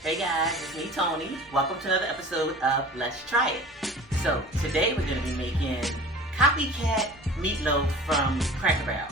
Hey guys, it's me Tony. Welcome to another episode of Let's Try It. So today we're going to be making Copycat Meatloaf from Cracker Barrel.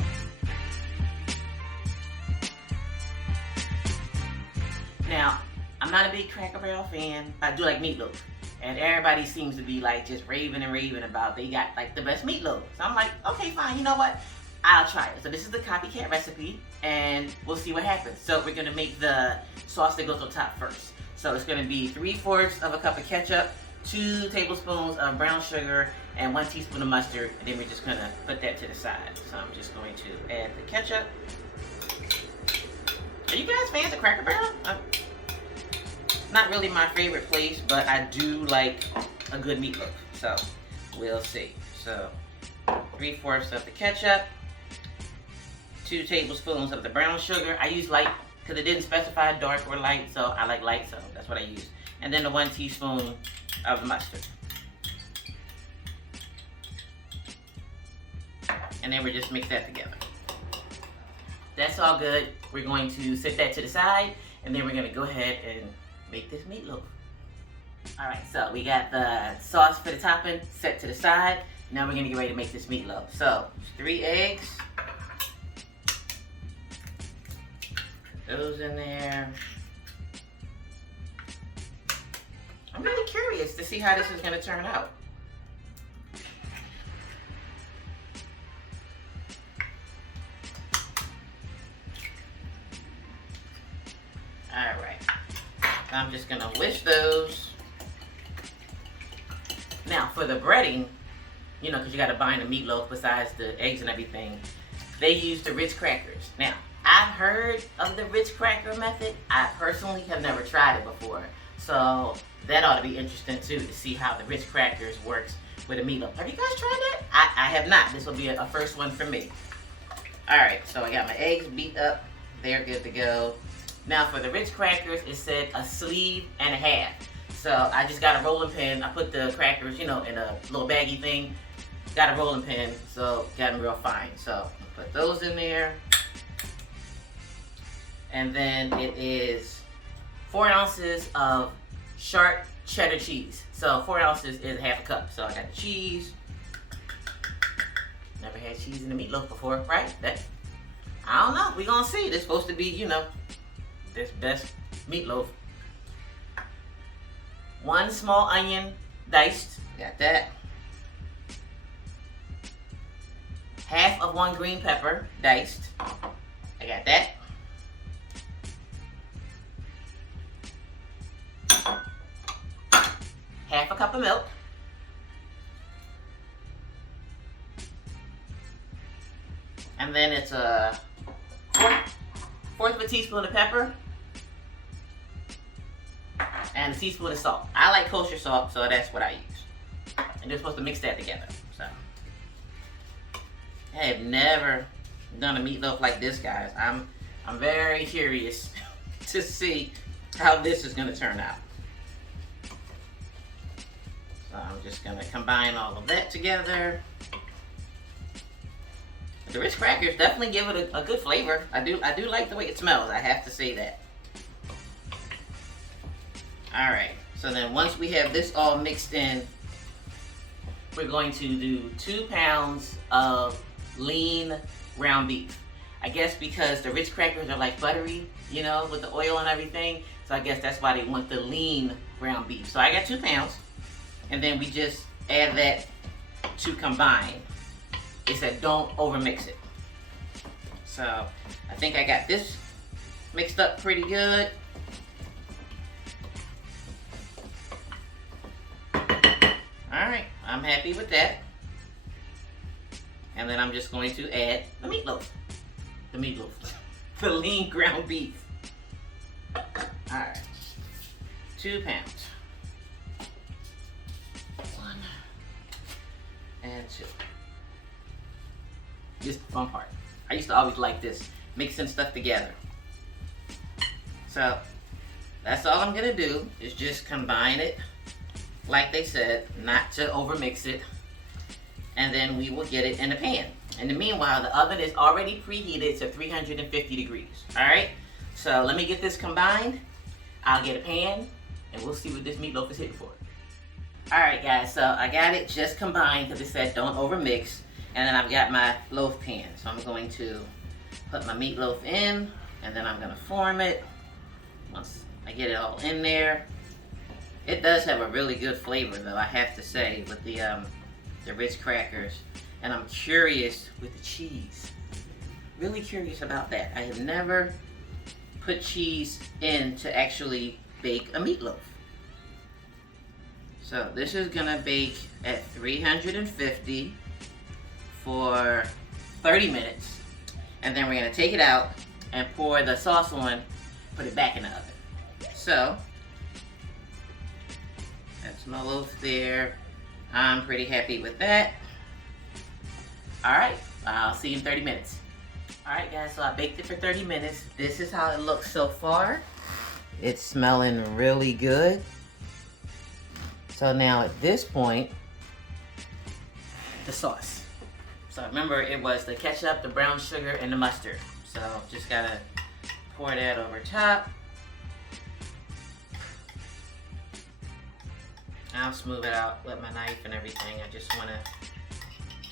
Now, I'm not a big Cracker Barrel fan. I do like meatloaf. And everybody seems to be like just raving and raving about they got like the best meatloaf. So I'm like, okay fine, you know what? I'll try it. So this is the Copycat recipe and we'll see what happens. So we're going to make the sauce that goes on top first. So it's going to be 3/4 of a cup of ketchup, 2 tablespoons of brown sugar, and 1 teaspoon of mustard. And then we're just going to put that to the side. So I'm just going to add the ketchup. Are you guys fans of Cracker Barrel? Not really my favorite place, but I do like a good meatloaf. So we'll see. So 3/4 of the ketchup, 2 tablespoons of the brown sugar. I use light because it didn't specify dark or light, so I like light, so that's what I use. And then the 1 teaspoon of mustard. And then we just mix that together. That's all good. We're going to set that to the side, and then we're going to go ahead and make this meatloaf. Alright, so we got the sauce for the topping set to the side. Now we're going to get ready to make this meatloaf. So, 3 eggs. Those in there. I'm really curious to see how this is going to turn out. Alright. So I'm just going to whisk those. Now, for the breading, you know, because you got to bind the meatloaf besides the eggs and everything, they use the Ritz crackers. Now, I've heard of the Ritz cracker method. I personally have never tried it before. So that ought to be interesting too, to see how the Ritz crackers works with a meatloaf. Have you guys tried that? I have not. This will be a first one for me. Alright, so I got my eggs beat up. They're good to go. Now for the Ritz crackers, it said a sleeve and a half. So I just got a rolling pin. I put the crackers, you know, in a little baggy thing. Got a rolling pin, so got them real fine. So put those in there. And then it is 4 ounces of sharp cheddar cheese. So 4 ounces is half a cup. So I got the cheese. Never had cheese in the meatloaf before, right? I don't know. We're going to see. This supposed to be, you know, this best meatloaf. 1 small onion diced. Got that. Half of 1 green pepper diced. I got that. Half a cup of milk. And then it's a fourth of a teaspoon of pepper. And a teaspoon of salt. I like kosher salt, so that's what I use. And you're supposed to mix that together. So I have never done a meatloaf like this, guys. I'm very curious to see how this is gonna turn out. So I'm just gonna combine all of that together. The Ritz crackers definitely give it a good flavor. I do like the way it smells, I have to say that. Alright, so then once we have this all mixed in, we're going to do 2 pounds of lean ground beef. I guess because the Ritz crackers are like buttery, you know, with the oil and everything. So I guess that's why they want the lean ground beef. So I got 2 pounds. And then we just add that to combine. It said don't overmix it. So I think I got this mixed up pretty good. Alright, I'm happy with that. And then I'm just going to add the meatloaf. The lean ground beef. Alright, 2 pounds. 1 and 2. This is the fun part. I used to always like this, mixing stuff together. So that's all I'm gonna do is just combine it like they said, not to overmix it, and then we will get it in the pan. In the meanwhile, the oven is already preheated to 350 degrees. All right, so let me get this combined. I'll get a pan and we'll see what this meatloaf is hitting for. Alright guys, so I got it just combined because it said don't overmix. And then I've got my loaf pan. So I'm going to put my meatloaf in and then I'm going to form it. Once I get it all in there. It does have a really good flavor though, I have to say, with the Ritz crackers. And I'm curious with the cheese. Really curious about that. I have never put cheese in to actually bake a meatloaf. So this is gonna bake at 350 for 30 minutes. And then we're gonna take it out and pour the sauce on, put it back in the oven. So, that's my loaf there. I'm pretty happy with that. Alright, I'll see you in 30 minutes. Alright guys, so I baked it for 30 minutes. This is how it looks so far. It's smelling really good. So now at this point, the sauce. So remember it was the ketchup, the brown sugar, and the mustard. So just gotta pour that over top. I'll smooth it out with my knife and everything. I just wanna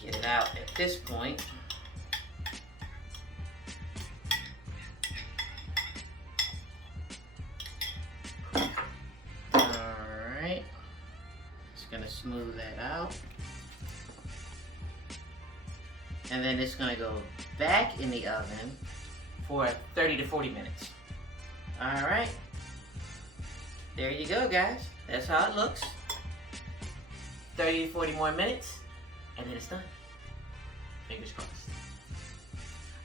get it out at this point. Alright. Just gonna smooth that out. And then it's gonna go back in the oven for 30 to 40 minutes. Alright. There you go guys. That's how it looks. 30 to 40 more minutes, and then it's done. Fingers crossed.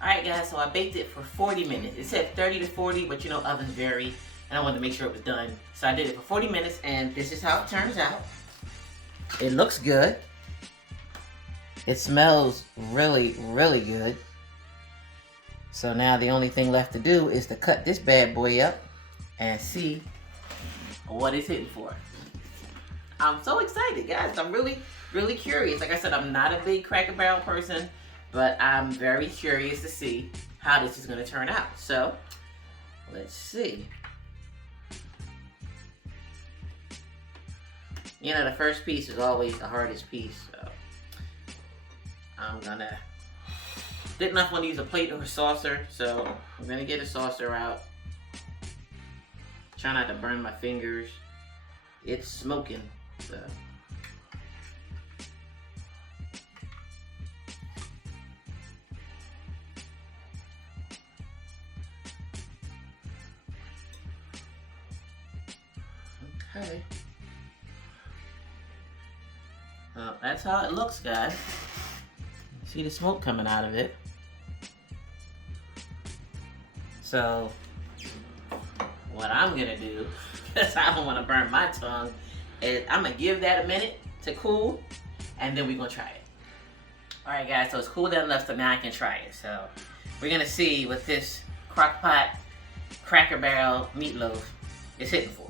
Alright guys, so I baked it for 40 minutes. It said 30 to 40, but you know ovens vary, and I wanted to make sure it was done. So I did it for 40 minutes, and this is how it turns out. It looks good. It smells really, really good. So now the only thing left to do is to cut this bad boy up and see what it's hitting for. I'm so excited, guys. I'm really, really curious. Like I said, I'm not a big Cracker Barrel person, but I'm very curious to see how this is going to turn out. So, let's see. You know, the first piece is always the hardest piece, so I'm gonna... Didn't want to use a plate or a saucer, so I'm gonna get a saucer out. Try not to burn my fingers. It's smoking, so... Okay. Well, that's how it looks, guys. See the smoke coming out of it. So, what I'm gonna do, because I don't want to burn my tongue, is I'm gonna give that a minute to cool, and then we're gonna try it. Alright guys, so it's cooled down enough so now I can try it. So, we're gonna see what this crock-pot Cracker Barrel meatloaf is hitting for.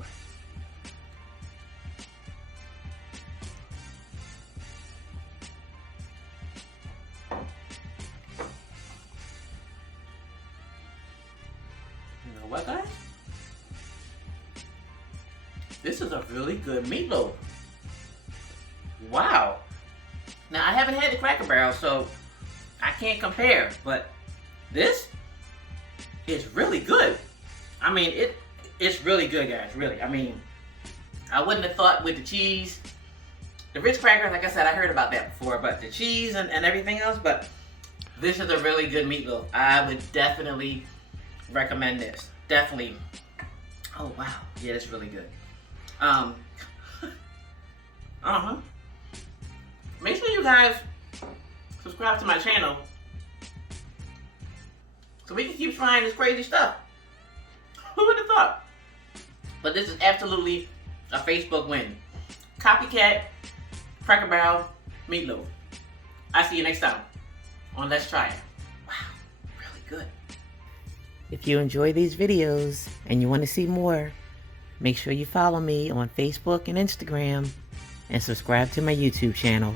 You know what, guys? This is a really good meatloaf. Wow. Now, I haven't had the Cracker Barrel, so I can't compare, but this is really good. I mean, it's really good, guys, really. I mean, I wouldn't have thought with the cheese, the Ritz crackers, like I said, I heard about that before, but the cheese and everything else, but this is a really good meatloaf. I would definitely recommend this. Definitely. Oh, wow. Yeah, it's really good. Make sure you guys subscribe to my channel so we can keep trying this crazy stuff. Who would have thought? But this is absolutely a Facebook win. Copycat Cracker Barrel meatloaf. I'll see you next time on Let's Try It. Wow, really good. If you enjoy these videos and you want to see more, make sure you follow me on Facebook and Instagram and subscribe to my YouTube channel.